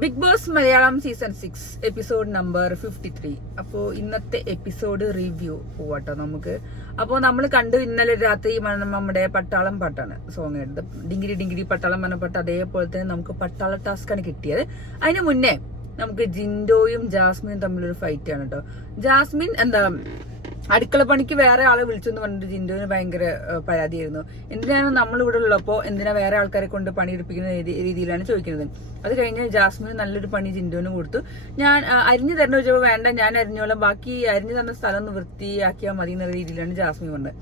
Big Boss Malayalam season 6 episode number 53. അപ്പോൾ ഇന്നത്തെ episode review പോവാട്ടോ നമുക്ക്. അപ്പോൾ നമ്മൾ കണ്ടു ഇന്നലെ രാത്രി നമ്മുടെ പട്ടാളം പാട്ടാണ് സോങ് എടുത്തത്. ഡിങ്കിരി ഡിങ്കിരി പട്ടാളം പറഞ്ഞ പാട്ട് അതേപോലെ തന്നെ നമുക്ക് പട്ടാള ടാസ്ക് ആണ് കിട്ടിയത്. അതിന് മുന്നേ നമുക്ക് ജിൻഡോയും ജാസ്മിനും തമ്മിലൊരു ഫൈറ്റ് ആണ് കേട്ടോ. ജാസ്മിൻ അടുക്കള പണിക്ക് വേറെ ആളെ വിളിച്ചെന്ന് പറഞ്ഞിട്ട് ജിൻഡോന് ഭയങ്കര പരാതിയായിരുന്നു. എന്തിനാണ് നമ്മളിവിടെ ഉള്ളപ്പോ എന്തിനാ വേറെ ആൾക്കാരെ കൊണ്ട് പണിയെടുപ്പിക്കുന്ന രീതിയിലാണ് ചോദിക്കുന്നത്. അത് കഴിഞ്ഞ് ജാസ്മിന് നല്ലൊരു പണി ജിൻഡോന് കൊടുത്തു. ഞാൻ അരിഞ്ഞു തരണ ചോദിച്ചപ്പോൾ വേണ്ട, ഞാൻ അരിഞ്ഞോളാം, ബാക്കി അരിഞ്ഞു തന്ന സ്ഥലം ഒന്ന് വൃത്തിയാക്കിയാൽ മതി എന്ന രീതിയിലാണ് ജാസ്മിൻ പറഞ്ഞത്.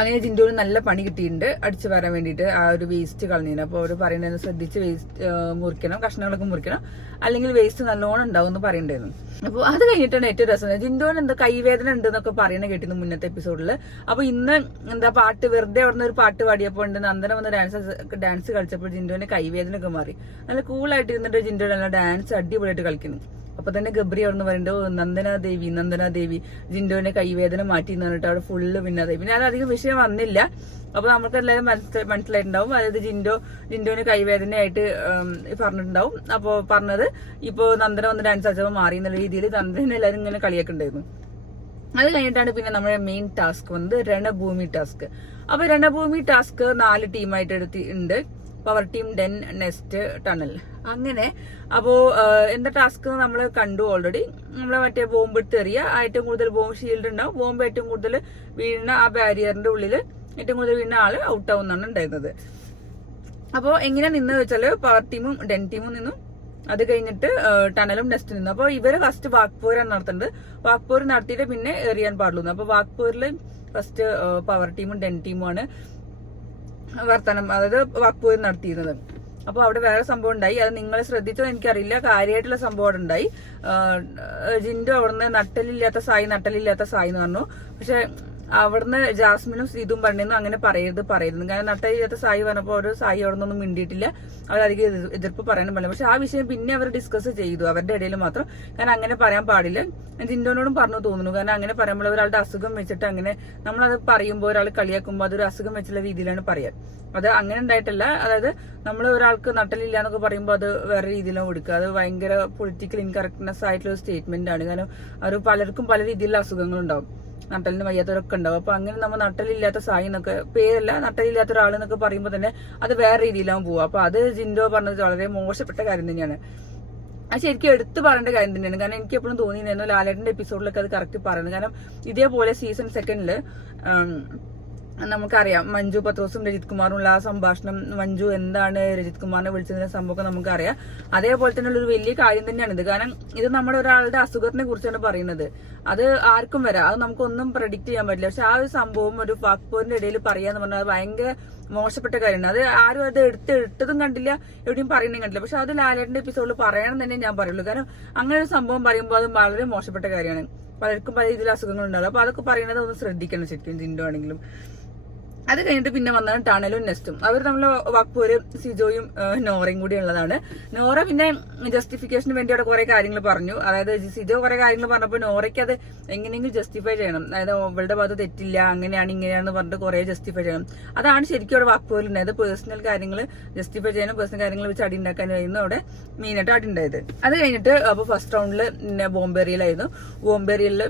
അങ്ങനെ ജിൻഡോന് നല്ല പണി കിട്ടിയിട്ടുണ്ട് അടിച്ചു വരാൻ വേണ്ടിയിട്ട്. ആ ഒരു വേസ്റ്റ് കളഞ്ഞിന്. അപ്പോൾ അവർ പറയുന്നത് ശ്രദ്ധിച്ച് വേസ്റ്റ് മുറിക്കണം, കഷ്ണങ്ങളൊക്കെ മുറിക്കണം, അല്ലെങ്കിൽ വേസ്റ്റ് നല്ലോണം ഉണ്ടാവും എന്ന് പറയണ്ടായിരുന്നു. അപ്പോൾ അത് കഴിഞ്ഞിട്ടാണ് ഏറ്റവും രസം. ജിൻഡോന് കൈവേദന ഉണ്ട് എന്നൊക്കെ പറയണ കേട്ടിരുന്നു മുന്നത്തെ എപ്പിസോഡിൽ. അപ്പൊ ഇന്ന് പാട്ട് വെറുതെ അവിടെ നിന്ന് ഒരു പാട്ട് പാടിയപ്പോൾ ഉണ്ട് നന്ദന വന്ന് ഡാൻസ് കളിച്ചപ്പോൾ ജിൻഡോന്റെ കൈവേദന ഒക്കെ മാറി. നല്ല കൂളായിട്ട് ഇരുന്നിട്ട് ജിൻഡോ നല്ല ഡാൻസ് അടിപൊളിയായിട്ട് കളിക്കുന്നു. അപ്പൊ തന്നെ ഗബ്രി അവിടെ നിന്ന് പറയുന്നത് നന്ദനാദേവി ജിൻഡോന്റെ കൈവേദന മാറ്റി എന്ന് പറഞ്ഞിട്ട് അവിടെ ഫുള്ള് പിന്നെ അത് അധികം വിഷയം വന്നില്ല. അപ്പൊ നമുക്ക് എല്ലാവരും മനസ്സിലായിട്ടുണ്ടാവും. അതായത് ജിൻഡോന് കൈവേദനയായിട്ട് പറഞ്ഞിട്ടുണ്ടാവും. അപ്പൊ പറഞ്ഞത് ഇപ്പൊ നന്ദന വന്ന് ഡാൻസ് കളിച്ചപ്പോൾ മാറി എന്നുള്ള രീതിയിൽ നന്ദന എല്ലാവരും ഇങ്ങനെ കളിയാക്കുണ്ടായിരുന്നു. അത് കഴിഞ്ഞിട്ടാണ് പിന്നെ നമ്മുടെ മെയിൻ ടാസ്ക് വന്നത് രണഭൂമി ടാസ്ക്. അപ്പൊ രണഭൂമി ടാസ്ക് 4 ടീമായിട്ട് എടുത്തിട്ടുണ്ട്. Power team, Den, nest, tunnel. അങ്ങനെ അപ്പോ എന്താ ടാസ്ക് നമ്മൾ കണ്ടു ഓൾറെഡി. നമ്മളെ മറ്റേ ബോംബ് ഇട്ട് എറിയ, ഏറ്റവും കൂടുതൽ ബോംബ് ഷീൽഡ് ഉണ്ടാവും. ബോംബ് ഏറ്റവും കൂടുതൽ വീഴുന്ന ആ ബാരിയറിന്റെ ഉള്ളിൽ ഏറ്റവും കൂടുതൽ വീഴുന്ന ആള് ഔട്ട് ആവുന്നതാണ് ഉണ്ടായിരുന്നത്. അപ്പോ എങ്ങനെ നിന്ന് വെച്ചാല് പവർ ടീമും ഡെൻ ടീമും നിന്നു. അത് കഴിഞ്ഞിട്ട് ടണലും നെസ്റ്റും നിന്നു. അപ്പൊ ഇവര് ഫസ്റ്റ് വാക്പോരാണ് നടത്തുന്നത്. വാക്പോർ നടത്തിയിട്ട് പിന്നെ എറിയാൻ പാടുള്ളൂ. അപ്പൊ വാക്പോരില് ഫസ്റ്റ് പവർ ടീമും ഡെൻ ടീമുമാണ് അതായത് വാക്പോര് നടത്തിയിരുന്നത്. അപ്പൊ അവിടെ വേറെ സംഭവം ഉണ്ടായി. അത് നിങ്ങൾ ശ്രദ്ധിച്ചോ എനിക്കറിയില്ല. കാര്യമായിട്ടുള്ള സംഭവം അവിടെ ഉണ്ടായി. ജിൻഡോ അവിടുന്ന് നട്ടലില്ലാത്ത സായി എന്ന് പറഞ്ഞു. പക്ഷെ അവിടുന്ന് ജാസ്മിനും സീതും പറഞ്ഞിരുന്നു അങ്ങനെ പറയരുത്. കാരണം നട്ടലില്ലാത്ത സായി പറഞ്ഞപ്പോൾ ഒരു സായി അവിടെ നിന്നൊന്നും മിണ്ടിയിട്ടില്ല. അവരധികം എതിർപ്പ് പറയാനും പാടില്ല. പക്ഷെ ആ വിഷയം പിന്നെ അവർ ഡിസ്കസ് ചെയ്തു അവരുടെ ഇടയിൽ മാത്രം. കാരണം അങ്ങനെ പറയാൻ പാടില്ല. ജിൻഡോനോടും പറഞ്ഞു തോന്നുന്നു. കാരണം അങ്ങനെ പറയുമ്പോൾ ഒരാളുടെ അസുഖം വെച്ചിട്ട് അങ്ങനെ നമ്മളത് പറയുമ്പോൾ ഒരാൾ കളിയാക്കുമ്പോൾ അതൊരു അസുഖം വെച്ചുള്ള രീതിയിലാണ് പറയാൻ. അത് അങ്ങനെ ഉണ്ടായിട്ടല്ല. അതായത് നമ്മൾ ഒരാൾക്ക് നട്ടലില്ല എന്നൊക്കെ പറയുമ്പോൾ അത് വേറെ രീതിയിലാണ് കൊടുക്കുക. അത് ഭയങ്കര പൊളിറ്റിക്കൽ ഇൻകറക്റ്റ്നെസ് ആയിട്ടുള്ള ഒരു സ്റ്റേറ്റ്മെന്റ് ആണ്. കാരണം അവർ പലർക്കും പല രീതിയിലുള്ള അസുഖങ്ങളുണ്ടാവും. നട്ടലിന് വയ്യാത്തവരൊക്കെ ഉണ്ടാവും. അപ്പൊ അങ്ങനെ നമ്മൾ നട്ടലില്ലാത്ത സായി എന്നൊക്കെ പേരല്ല, നട്ടലില്ലാത്ത ഒരാൾ എന്നൊക്കെ പറയുമ്പോൾ തന്നെ അത് വേറെ രീതിയിലാവും പോവുക. അപ്പൊ അത് ജിൻഡോ പറഞ്ഞത് വളരെ മോശപ്പെട്ട കാര്യം തന്നെയാണ്. അത് ശരിക്കും എടുത്തു പറയേണ്ട കാര്യം തന്നെയാണ്. കാരണം എനിക്ക് എപ്പോഴും തോന്നിയിരുന്നു ലാലേട്ടന്റെ എപ്പിസോഡിലൊക്കെ അത് കറക്റ്റ് പറയുന്നത്. കാരണം ഇതേപോലെ സീസൺ 2 നമുക്കറിയാം മഞ്ജു പത്രോസും രജിത് കുമാറും ആ സംഭാഷണം. മഞ്ജു എന്താണ് രജിത് കുമാറിനെ വിളിച്ചതിന്റെ സംഭവമൊക്കെ നമുക്കറിയാം. അതേപോലെ തന്നെ ഒരു വലിയ കാര്യം തന്നെയാണ് ഇത്. കാരണം ഇത് നമ്മുടെ ഒരാളുടെ അസുഖത്തിനെ കുറിച്ചാണ് പറയുന്നത്. അത് ആർക്കും വരാം. അത് നമുക്കൊന്നും പ്രഡിക്ട് ചെയ്യാൻ പറ്റില്ല. പക്ഷെ ആ ഒരു സംഭവം ഒരു വാക്പോരിന്റെ ഇടയിൽ പറയാന്ന് പറഞ്ഞാൽ അത് ഭയങ്കര മോശപ്പെട്ട കാര്യമാണ്. അത് ആരും അത് ഇട്ടതും കണ്ടില്ല, എവിടെയും പറയുന്നതും കണ്ടില്ല. പക്ഷെ അത് ലാലേട്ടന്റെ എപ്പിസോഡിൽ പറയണം തന്നെ ഞാൻ പറയുള്ളൂ. കാരണം അങ്ങനെ ഒരു സംഭവം പറയുമ്പോൾ അത് വളരെ മോശപ്പെട്ട കാര്യമാണ്. പലർക്കും പല രീതിയിൽ അസുഖങ്ങൾ ഉണ്ടാവും. അപ്പൊ അതൊക്കെ പറയുന്നത് ഒന്ന് ശ്രദ്ധിക്കണം ശരിക്കും ജിൻഡോ ആണെങ്കിലും. അത് കഴിഞ്ഞിട്ട് പിന്നെ വന്നത് ടണലും നെസ്റ്റും. അവർ നമ്മള് വാക്പോര് സിജോയും നോറയും കൂടി ഉള്ളതാണ്. നോറ പിന്നെ ജസ്റ്റിഫിക്കേഷന് വേണ്ടി അവിടെ കുറെ കാര്യങ്ങൾ പറഞ്ഞു. അതായത് സിജോ കുറെ കാര്യങ്ങൾ പറഞ്ഞപ്പോൾ നോറയ്ക്ക് അത് എങ്ങനെയെങ്കിലും ജസ്റ്റിഫൈ ചെയ്യണം. അതായത് അവളുടെ ഭാഗത്ത് തെറ്റില്ല, അങ്ങനെയാണ് ഇങ്ങനെയാണെന്ന് പറഞ്ഞിട്ട് കുറെ ജസ്റ്റിഫൈ ചെയ്യണം. അതാണ് ശരിക്കും അവിടെ വാക്പോരിൽ ഉണ്ടായത്. പേഴ്സണൽ കാര്യങ്ങൾ ജസ്റ്റിഫൈ ചെയ്യാനും പേഴ്സണൽ കാര്യങ്ങൾ വെച്ച് അടി ഉണ്ടാക്കാനായിരുന്നു അവിടെ മെയിനായിട്ട് അടി ഉണ്ടായത്. അത് കഴിഞ്ഞിട്ട് അപ്പൊ ഫസ്റ്റ് റൗണ്ടില് ബോംബേറിയലായിരുന്നു. ബോംബേറിയലിൽ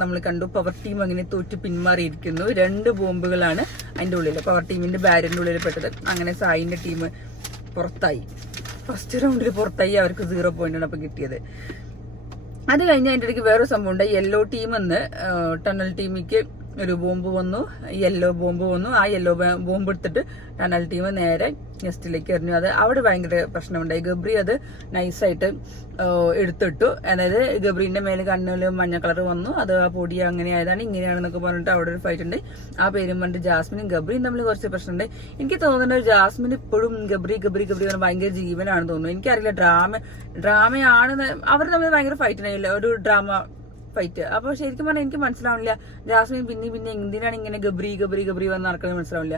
നമ്മൾ കണ്ടു പവർ ടീം അങ്ങനെ തോറ്റ് പിന്മാറിയിരിക്കുന്നു. 2 ബോംബുകളാണ് അതിന്റെ ഉള്ളിൽ പവർ ടീമിന്റെ ബാരിന്റെ ഉള്ളിൽ പെട്ടത്. അങ്ങനെ സായിന്റെ ടീം പുറത്തായി. ഫസ്റ്റ് റൗണ്ടിൽ പുറത്തായി. അവർക്ക് 0 പോയിന്റാണ് അപ്പൊ കിട്ടിയത്. അത് കഴിഞ്ഞ് അതിന്റെ ഇടയ്ക്ക് വേറൊരു സംഭവം ഉണ്ട്. യെല്ലോ ടീം എന്ന് ടണൽ ടീമിക്ക് ഒരു ബോംബ് വന്നു, യെല്ലോ ബോംബ് വന്നു. ആ യെല്ലോ ബോംബ് എടുത്തിട്ട് ടണൽ ടീം നേരെ നെസ്റ്റിലേക്ക് എറിഞ്ഞു. അത് അവിടെ ഭയങ്കര പ്രശ്നമുണ്ടായി. ഗബ്രി അത് നൈസായിട്ട് എടുത്തിട്ടു. അതായത് ഗബ്രീന്റെ മേലെ കണ്ണില് മഞ്ഞ കളർ വന്നു. അത് ആ പൊടി അങ്ങനെ ആയതാണ് ഇങ്ങനെയാണെന്നൊക്കെ പറഞ്ഞിട്ട് അവിടെ ഒരു ഫൈറ്റ് ഉണ്ട്. ആ പേരും പറഞ്ഞിട്ട് ജാസ്മിനും ഗബ്രിയും തമ്മിൽ കുറച്ച് പ്രശ്നമുണ്ട്. എനിക്ക് തോന്നുന്നത് ജാസ്മിൻ ഇപ്പോഴും ഗബ്രി പറഞ്ഞാൽ ഭയങ്കര ജീവനാണെന്ന് തോന്നുന്നു. എനിക്കറിയില്ല ഡ്രാമയാണ്. അവർ തമ്മിൽ ഭയങ്കര ഫൈറ്റിനായില്ല, ഒരു ഡ്രാമ ഫൈറ്റ്. അപ്പൊ ശരിക്കും പറഞ്ഞാൽ എനിക്ക് മനസ്സിലാവില്ല ജാസ്മിൻ പിന്നെ എന്തിനാണ് ഇങ്ങനെ ഗബ്രി വന്ന് നടക്കുന്നത് മനസ്സിലാവില്ല.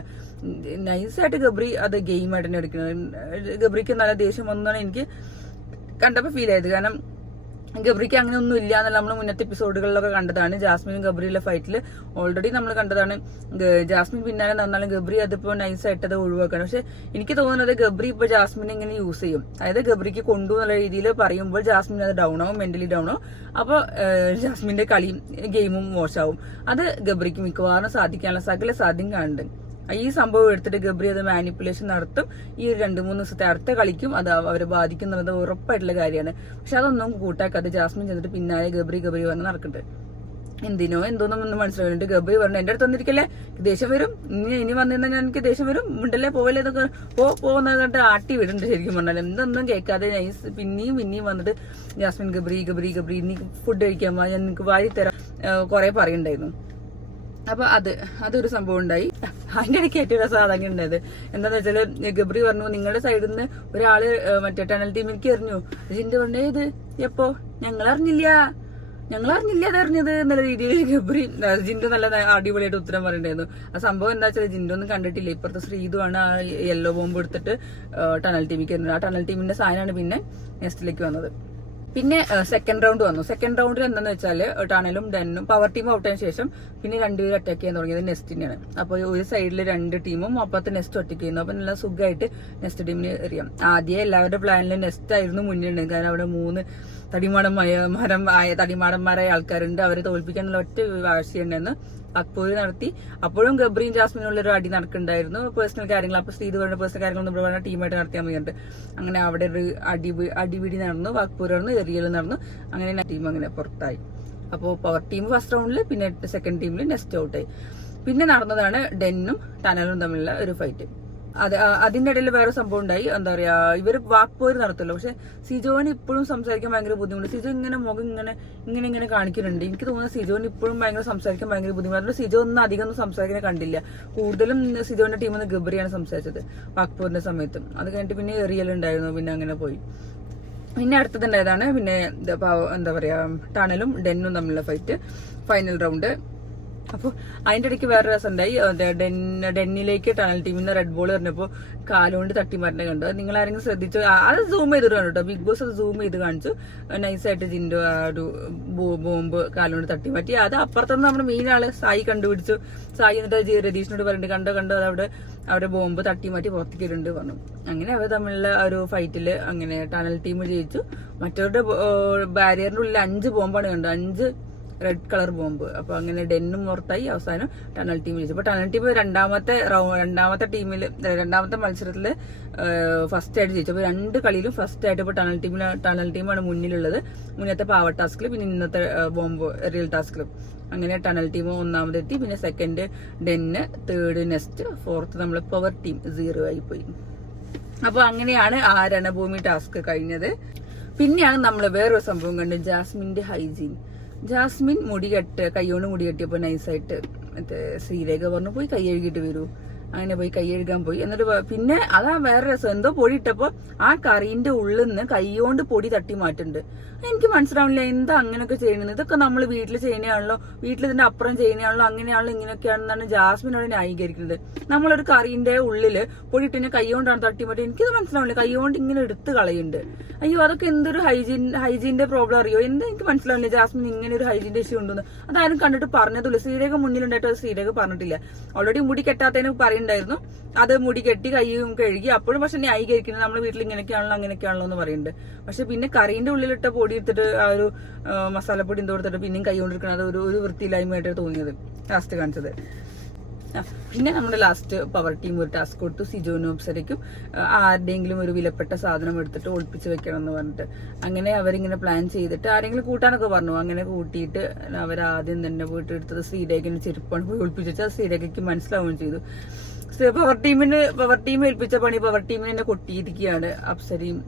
നൈസായിട്ട് ഗബ്രി അത് ഗെയിമായിട്ട് തന്നെ എടുക്കുന്നത്. ഗബ്രിക്ക് നല്ല ദേഷ്യം വന്നതാണ് എനിക്ക് കണ്ടപ്പോ ഫീൽ ആയത്. കാരണം ഗബ്രിക്ക് അങ്ങനെ ഒന്നും ഇല്ല എന്നല്ല നമ്മൾ മുന്നത്തെ എപ്പിസോഡുകളിലൊക്കെ കണ്ടതാണ്. ജാസ്മിനും ഗബ്രിയിലെ ഫൈറ്റിൽ ഓൾറെഡി നമ്മൾ കണ്ടതാണ്. ജാസ്മിൻ പിന്നാലെ നടന്നാലും ഗബ്രി അതിപ്പോ നൈസായിട്ട് അത് ഒഴിവാക്കണം. പക്ഷെ എനിക്ക് തോന്നുന്നത് ഗബ്രി ഇപ്പൊ ജാസ്മിനെ ഇങ്ങനെ യൂസ് ചെയ്യും. അതായത് ഗബ്രിക്ക് കൊണ്ടുവന്നുള്ള രീതിയിൽ പറയുമ്പോൾ ജാസ്മിൻ അത് ഡൗൺ ആവും, മെന്റലി ഡൗൺ ആവും. അപ്പൊ ജാസ്മിന്റെ കളിയും ഗെയിമും മോശമാവും. അത് ഗബ്രിക്ക് മിക്കവാറും സാധിക്കാനുള്ള സകല സാധ്യം കാണുന്നുണ്ട്. ഈ സംഭവം എടുത്തിട്ട് ഗബ്രി അത് മാനിപ്പുലേഷൻ നടത്തും. ഈ 2-3 ദിവസത്തെ അടുത്ത കളിക്കും അത് അവരെ ബാധിക്കുന്നുള്ളത് ഉറപ്പായിട്ടുള്ള കാര്യമാണ്. പക്ഷെ അതൊന്നും കൂട്ടാക്കാതെ ജാസ്മിൻ ചെന്നിട്ട് പിന്നാലെ ഗബ്രി പറഞ്ഞ് നടക്കുന്നുണ്ട്. എന്തിനോ എന്തോന്നും മനസ്സിലാവുന്നുണ്ട്. ഗബ്രി പറഞ്ഞു എന്റെ അടുത്ത് വന്നിരിക്കല്ലേ, ദേഷ്യം വരും, ഇനി വന്നിരുന്നാൽ ഞാൻ എനിക്ക് ദേഷ്യം വരും, മിണ്ടല്ലേ പോവല്ലേ, ഇതൊക്കെ പോകുന്ന കണ്ട് ആട്ടി വിടുന്നുണ്ട്. ശരിക്കും പറഞ്ഞാൽ എന്തൊന്നും കേൾക്കാതെ നൈസ് പിന്നെയും വന്നിട്ട് ജാസ്മിൻ ഗബ്രി നീ ഫുഡ് കഴിക്കാൻ ഞാൻ നിനക്ക് വാരി തരാം കുറെ പറയുണ്ടായിരുന്നു. അപ്പൊ അതൊരു സംഭവം ഉണ്ടായി. അതിന്റെ ഇടയ്ക്ക് ഏറ്റവും രസം അതങ്ങനെ ഉണ്ടായത് എന്താന്ന് വെച്ചാല് ഗബ്രി പറഞ്ഞു നിങ്ങളുടെ സൈഡിൽ നിന്ന് ഒരാള് മറ്റേ ടണൽ ടീമിലേക്ക് എറിഞ്ഞു. ജിൻഡു പറഞ്ഞേ ഇത് എപ്പോ ഞങ്ങൾ അറിഞ്ഞില്ല അതറിഞ്ഞത് എന്നുള്ള രീതിയിൽ ജിൻഡു നല്ല അടിപൊളിയായിട്ട് ഉത്തരം പറയണ്ടായിരുന്നു. ആ സംഭവം എന്താ വെച്ചാൽ ജിൻഡു ഒന്നും കണ്ടിട്ടില്ല. ഇപ്പുറത്തെ ശ്രീതു ആണ് ആ യെല്ലോ ബോംബ് എടുത്തിട്ട് ടണൽ ടീമിലേക്ക് എറിഞ്ഞത്. ആ ടണൽ ടീമിന്റെ സാധനമാണ് പിന്നെ നെക്സ്റ്റിലേക്ക് വന്നത്. പിന്നെ സെക്കൻഡ് റൗണ്ട് വന്നു. സെക്കൻഡ് റൗണ്ടിൽ എന്താന്ന് വെച്ചാൽ ടണലും ഡെന്നും പവർ ടീം ഔട്ടായതിനു ശേഷം പിന്നെ രണ്ടുപേരും അറ്റാക്ക് ചെയ്യാൻ തുടങ്ങിയത് നെസ്റ്റിനെയാണ്. അപ്പോൾ ഒരു സൈഡിൽ 2 ടീമും അപ്പുറത്ത് നെസ്റ്റ് ഒറ്റയ്ക്ക് ചെയ്യുന്നു. അപ്പൊ നല്ല സുഖമായിട്ട് നെസ്റ്റ് ടീമിന് എറിയാം. ആദ്യം എല്ലാവരുടെ പ്ലാനിൽ നെസ്റ്റ് ആയിരുന്നു മുന്നിലുണ്ട്. കാരണം അവിടെ 3 തടിമാടന്മാരായ ആൾക്കാരുണ്ട്. അവരെ തോൽപ്പിക്കാനുള്ള ഒറ്റ വാശിയുണ്ടെന്ന് അക്ബൂര് നടത്തി. അപ്പോഴും ഗബ്രിയും ജാസ്മിനുള്ള ഒരു അടി നടക്കുന്നുണ്ടായിരുന്നു. പേഴ്സണൽ കാര്യങ്ങൾ അപ്പൊ ശ്രീതു പറഞ്ഞ പേഴ്സണൽ കാര്യങ്ങളൊന്നും ഇവിടെ പറഞ്ഞ ടീമായിട്ട് നടത്തിയാൽ മതിയുണ്ട്. അങ്ങനെ അവിടെ ഒരു അടിപിടി നടന്നു, അക്ബൂർ നടന്നു, എറിയൽ നടന്നു. അങ്ങനെ ടീം അങ്ങനെ പുറത്തായി. അപ്പോൾ പവർ ടീം ഫസ്റ്റ് റൗണ്ടിൽ, പിന്നെ സെക്കൻഡ് ടീമിൽ നെസ്റ്റ് ഔട്ടായി. പിന്നെ നടന്നതാണ് ഡെന്നും ടണലും തമ്മിലുള്ള ഒരു ഫൈറ്റ്. അതിന്റെ ഇടയിൽ വേറെ സംഭവം ഉണ്ടായി. എന്താ പറയാ, ഇവര് വാക്പോര് നടത്തുമല്ലോ. പക്ഷെ സിജോന് ഇപ്പോഴും സംസാരിക്കാൻ ഭയങ്കര ബുദ്ധിമുട്ട്. സിജോ ഇങ്ങനെ മുഖം ഇങ്ങനെ കാണിക്കുന്നുണ്ട്. എനിക്ക് തോന്നുന്നത് സിജോന് ഇപ്പോഴും സംസാരിക്കാൻ ഭയങ്കര ബുദ്ധിമുട്ട്. സിജോ ഒന്നും അധികം സംസാരിക്കാൻ കണ്ടില്ല. കൂടുതലും സിജോന്റെ ടീമിൽ നിന്ന് ഗബ്രിയാണ് സംസാരിച്ചത് വാക്പോരിന്റെ സമയത്തും. അത് കഴിഞ്ഞിട്ട് പിന്നെ എറിയലുണ്ടായിരുന്നു. പിന്നെ അങ്ങനെ പോയി. പിന്നെ അടുത്തതുണ്ടായതാണ് പിന്നെ എന്താ പറയാ ടണലും ഡെന്നും തമ്മിലുള്ള ഫൈറ്റ്, ഫൈനൽ റൗണ്ട്. അപ്പോൾ അതിന്റെ ഇടയ്ക്ക് വേറെ രസം ഉണ്ടായി. ഡെന്നിലേക്ക് ടണൽ ടീമിന്ന് റെഡ് ബോൾ എറിഞ്ഞപ്പോൾ കാലുകൊണ്ട് തട്ടി മാറ്റുന്നത് കണ്ടു. നിങ്ങൾ ആരെങ്കിലും ശ്രദ്ധിച്ചു? അത് സൂം ചെയ്തിട്ട് കണ്ടു കേട്ടോ. ബിഗ് ബോസ് അത് സൂം ചെയ്ത് കാണിച്ചു. നൈസായിട്ട് ജിൻഡു ആ ഒരു ബോംബ് കാലുകൊണ്ട് തട്ടി മാറ്റി. അത് അപ്പുറത്തുനിന്ന് നമ്മുടെ മെയിൻ ആള് സായി കണ്ടുപിടിച്ചു. സായി എന്നിട്ട് രതീഷിനോട് പറഞ്ഞിട്ട് കണ്ടോ അവിടെ ബോംബ് തട്ടി മാറ്റി പുറത്തേക്ക് ഇടുന്നുണ്ട് പറഞ്ഞു. അങ്ങനെ അവർ തമ്മിലുള്ള ഒരു ഫൈറ്റില് അങ്ങനെ ടണൽ ടീം ജയിച്ചു. മറ്റവരുടെ ബാരിയറിന്റെ ഉള്ളിൽ 5 ബോംബാണ് കണ്ടത്, 5 റെഡ് കളർ ബോംബ്. അപ്പൊ അങ്ങനെ ഡെന്നും പുറത്തായി. അവസാനം ടണൽ ടീം ജയിച്ചു. അപ്പൊ ടണൽ ടീം രണ്ടാമത്തെ മത്സരത്തില് ഫസ്റ്റ് ആയിട്ട് ജയിച്ചു. അപ്പൊ 2 കളിയിലും ഫസ്റ്റ് ആയിട്ട് ഇപ്പൊ ടണൽ ടീമാണ് മുന്നിലുള്ളത്. മുന്നത്തെ പാവ ടാസ്കിൽ, പിന്നെ ഇന്നത്തെ ബോംബ് റിയൽ ടാസ്കിലും. അങ്ങനെ ടണൽ ടീം ഒന്നാമതെത്തി. പിന്നെ സെക്കൻഡ് ഡെന്ന്, തേർഡ് നെസ്റ്റ്, ഫോർത്ത് നമ്മള് പവർ ടീം 0 ആയി പോയി. അപ്പൊ അങ്ങനെയാണ് ആ രണഭൂമി ടാസ്ക് കഴിഞ്ഞത്. പിന്നെയാണ് നമ്മൾ വേറൊരു സംഭവം കണ്ടത്, ജാസ്മിന്റെ ഹൈജീൻ. ജാസ്മിൻ കൈയോണ്ട് മുടി കെട്ടിയപ്പോ നൈസായിട്ട് മറ്റേ ശ്രീരേഖ പറഞ്ഞു പോയി കൈ കഴുകിയിട്ട് വരൂ. അങ്ങനെ പോയി കൈ കഴുകാൻ പോയി. എന്നിട്ട് പിന്നെ അതാ വേറെ രസം, എന്തോ പൊടി ഇട്ടപ്പോ ആ കറീന്റെ ഉള്ളിൽ നിന്ന് കൈയോണ്ട് പൊടി തട്ടി മാറ്റുന്നുണ്ട്. എനിക്ക് മനസ്സിലാവില്ല എന്താ അങ്ങനെയൊക്കെ ചെയ്യുന്നത്. ഇതൊക്കെ നമ്മൾ വീട്ടിൽ ചെയ്യുന്നതാണല്ലോ, വീട്ടിൽ ഇതിന്റെ അപ്പുറം ചെയ്യുന്നതാണല്ലോ, അങ്ങനെയാണല്ലോ ഇങ്ങനെയൊക്കെയാണെന്നാണ് ജാസ്മിനോട് ന്യായീകരിക്കുന്നത്. നമ്മളൊരു കറീന്റെ ഉള്ളില് പൊടി ഇട്ടിനെ കൈകൊണ്ടാണ് തട്ടി മാറ്റി. എനിക്കത് മനസ്സിലാവില്ല. കൈകൊണ്ട് ഇങ്ങനെ എടുത്ത് കളയുന്നുണ്ട്. അയ്യോ, അതൊക്കെ എന്തൊരു ഹൈജീന്റെ പ്രോബ്ലം അറിയോ? എന്താ എനിക്ക് മനസ്സിലാവില്ല ജാസ്മിൻ ഇങ്ങനെ ഒരു ഹൈജീന്റെ ഇഷ്യൂ ഉണ്ടെന്ന്. അതാരും കണ്ടിട്ട് പറഞ്ഞതുമില്ല. ശ്രീരേഖ മുന്നിലുണ്ടായിട്ട് അത് ശ്രീരേഖ പറഞ്ഞിട്ടില്ല. ഓൾറെഡി മുടി കെട്ടാത്തതിന് പറയുന്നുണ്ടായിരുന്നു, അത് മുടി കെട്ടി കൈയും കഴുകി. അപ്പോഴും പക്ഷെ ന്യായീകരിക്കുന്നത് നമ്മുടെ വീട്ടിൽ ഇങ്ങനെയൊക്കെയാണല്ലോ അങ്ങനെയൊക്കെയാണല്ലോ എന്ന് പറയുന്നുണ്ട്. പക്ഷെ പിന്നെ കറീന്റെ ഉള്ളിലിട്ട പൊടി എടുത്തിട്ട് ആ ഒരു മസാലപ്പൊടി എന്തോ എടുത്തിട്ട് പിന്നെയും കൈ കൊണ്ടിരിക്കുന്നത് ഒരു വൃത്തിയില്ലായ്മയായിട്ട് തോന്നിയത് ലാസ്റ്റ് കാണിച്ചത്. പിന്നെ നമ്മുടെ ലാസ്റ്റ് പവർ ടീം ഒരു ടാസ്ക് കൊടുത്തു സിജോനും അപ്സരയ്ക്കും. ആരുടെയെങ്കിലും ഒരു വിലപ്പെട്ട സാധനം എടുത്തിട്ട് ഒളിപ്പിച്ച് വെക്കണം എന്ന് പറഞ്ഞിട്ട് അങ്ങനെ അവരിങ്ങനെ പ്ലാൻ ചെയ്തിട്ട് ആരെങ്കിലും കൂട്ടാനൊക്കെ പറഞ്ഞു. അങ്ങനെ കൂട്ടിയിട്ട് അവരാദ്യം തന്നെ പോയിട്ട് എടുത്തത് ശ്രീരേഖന് ചെരുപ്പാണ് പോയി ഒളിപ്പിച്ചു വെച്ചാൽ ശ്രീരേഖയ്ക്ക് മനസ്സിലാവുകയും ചെയ്തു. പവർ ടീം ഏൽപ്പിച്ച പണി പവർ ടീമിന് തന്നെ കൊട്ടിയിരിക്കുകയാണ് അപ്സരയും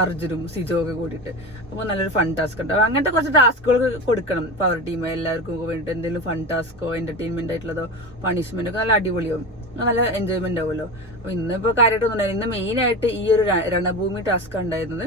അർജുനും സിജോ ഒക്കെ കൂടിയിട്ട്. അപ്പോൾ നല്ലൊരു ഫൺ ടാസ്ക് ഉണ്ടാവും. അങ്ങനത്തെ കുറച്ച് ടാസ്കുകൾ കൊടുക്കണം പവർ ടീം എല്ലാവർക്കും വേണ്ടിയിട്ട്. എന്തെങ്കിലും ഫൺ ടാസ്കോ എന്റർടൈൻമെന്റ് ആയിട്ടുള്ളതോ പണിഷ്മെന്റ് ഒക്കെ നല്ല അടിപൊളിയാവും, നല്ല എൻജോയ്മെന്റ് ആവുമല്ലോ. അപ്പൊ ഇന്നിപ്പോ കാര്യമായിട്ടൊന്നും ഉണ്ടായിരുന്നു. ഇന്ന് മെയിൻ ആയിട്ട് ഈ ഒരു രണഭൂമി ടാസ്ക് ഉണ്ടായിരുന്നത്.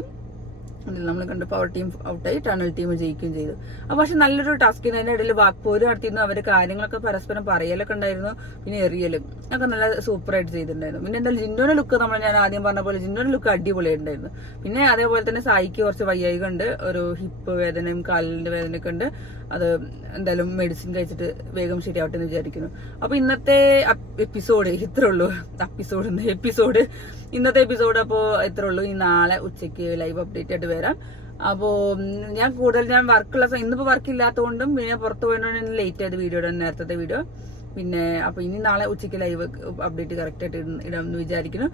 നമ്മൾ കണ്ട് പവർ ടീം ഔട്ടായി, ടണൽ ടീം ജയിക്കുകയും ചെയ്തു. അപ്പൊ പക്ഷെ നല്ലൊരു ടാസ്ക്. അതിന്റെ ഇടയിൽ വാക്പോര് നടത്തിയിരുന്നു, അവര് കാര്യങ്ങളൊക്കെ പരസ്പരം പറയലൊക്കെ ഉണ്ടായിരുന്നു, പിന്നെ എറിയലും ഒക്കെ നല്ല സൂപ്പറായിട്ട് ചെയ്തിട്ടുണ്ടായിരുന്നു. പിന്നെ എന്തായാലും ജിന്നോന്റെ ലുക്ക് ഞാൻ ആദ്യം പറഞ്ഞ പോലെ ജിന്നോന്റെ ലുക്ക് അടിപൊളിയായിട്ടുണ്ടായിരുന്നു. പിന്നെ അതേപോലെ തന്നെ സായിക്ക് കുറച്ച് വയ്യായിക ഉണ്ട്, ഒരു ഹിപ്പ് വേദനയും കാലിന്റെ വേദനയൊക്കെ ഉണ്ട്. അത് എന്തായാലും മെഡിസിൻ കഴിച്ചിട്ട് വേഗം ശരിയാവട്ടെ എന്ന് വിചാരിക്കുന്നു. അപ്പൊ ഇന്നത്തെ എപ്പിസോഡ് ഇത്രേ ഉള്ളൂ. ഇന്നത്തെ എപ്പിസോഡ് അപ്പോ ഇത്രേ ഉള്ളൂ. ഈ നാളെ ഉച്ചയ്ക്ക് ലൈവ് അപ്ഡേറ്റ് ആയിട്ട് വരാം. അപ്പോ ഞാൻ വർക്കുള്ള ഇന്നിപ്പോ വർക്ക് ഇല്ലാത്തതുകൊണ്ടും പിന്നെ പുറത്തു പോയതുകൊണ്ടും ലേറ്റ് ആയത് വീഡിയോ ഇടാൻ, നേരത്തെ വീഡിയോ. പിന്നെ അപ്പൊ ഇനി നാളെ ഉച്ചയ്ക്ക് ലൈവ് അപ്ഡേറ്റ് കറക്റ്റ് ആയിട്ട് ഇടാമെന്ന് വിചാരിക്കുന്നു.